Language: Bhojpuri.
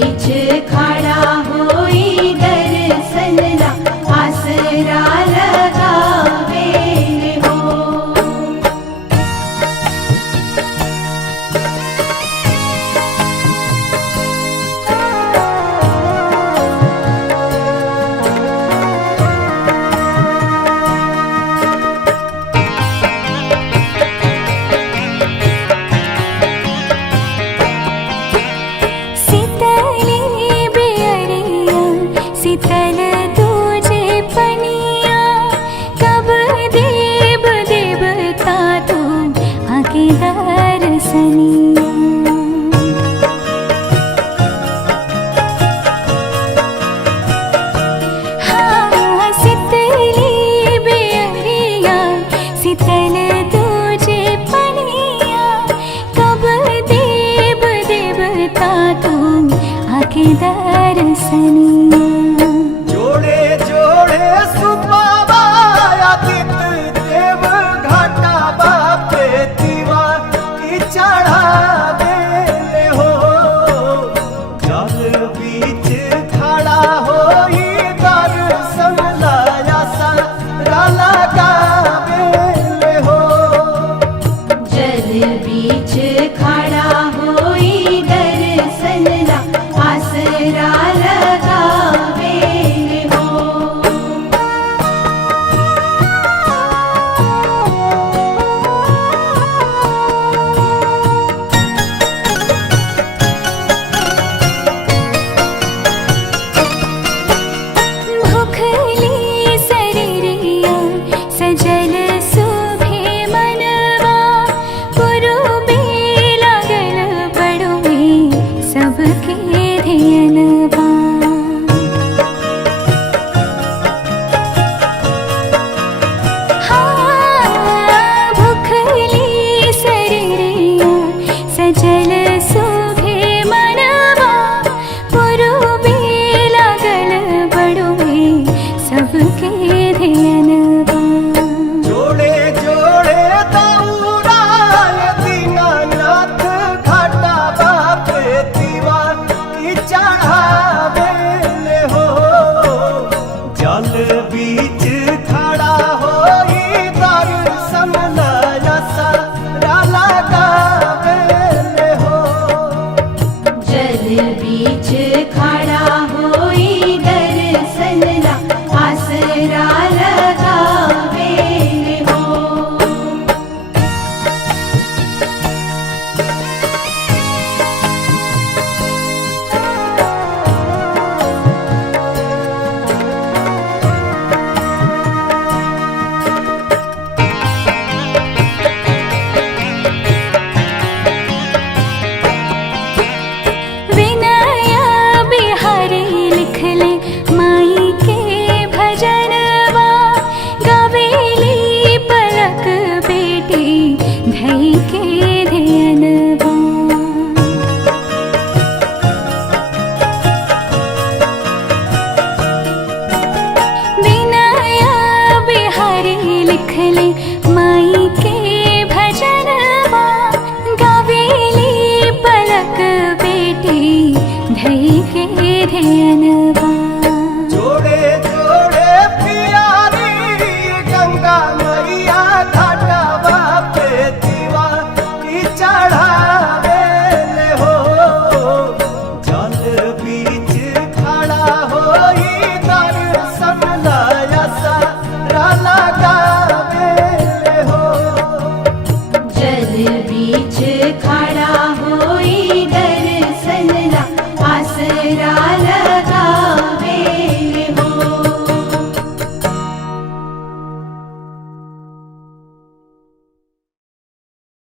बीच खड़ा होई दर्शन ला आसरा लगावे हो। शीतल तुझे पनिया कब देव देवता तू आके दर्शनिया। हाँ शीतली बेअरिया शीतल तुझे पनिया कब देव देवता तू आके दर्शनिया। बीच खड़ा होई दर्शन ला आसरा लगावे हो। भूखली शरीरिया सजल सुभे मनवा पुरुबे लागल बड़ुए सबके ध्यानवा। हाँ भूखली शरीरिया सजल सुभे मनवा पुरुबे लागल बड़ुए सबके ध्यानवा। जोड़े जोड़े दौड़ाए दीनानाथ घाटा बापे दीवा की चढ़ावे हो। जल बीच खड़ा होई दर्शन ला आसरा लगावे हो। जल बीच खड़ा होई दर्शन ला आसरा लगावे हो। विनया बिहारी लिखले माई के भजनवा गावेली पलक बेटी धई के ध्यानवा। विनया बिहारी लिखले माई के भजनवा गावेली पलक बेटी धई के ध्यानवा। जोड़े जोड़े प्यारी गंगा मैया घाटा बापे दीवा की चढ़ावे हो। जल बीच खड़ा होई दर्शन ला आसरा लगावे हो। जल बीच खड़ा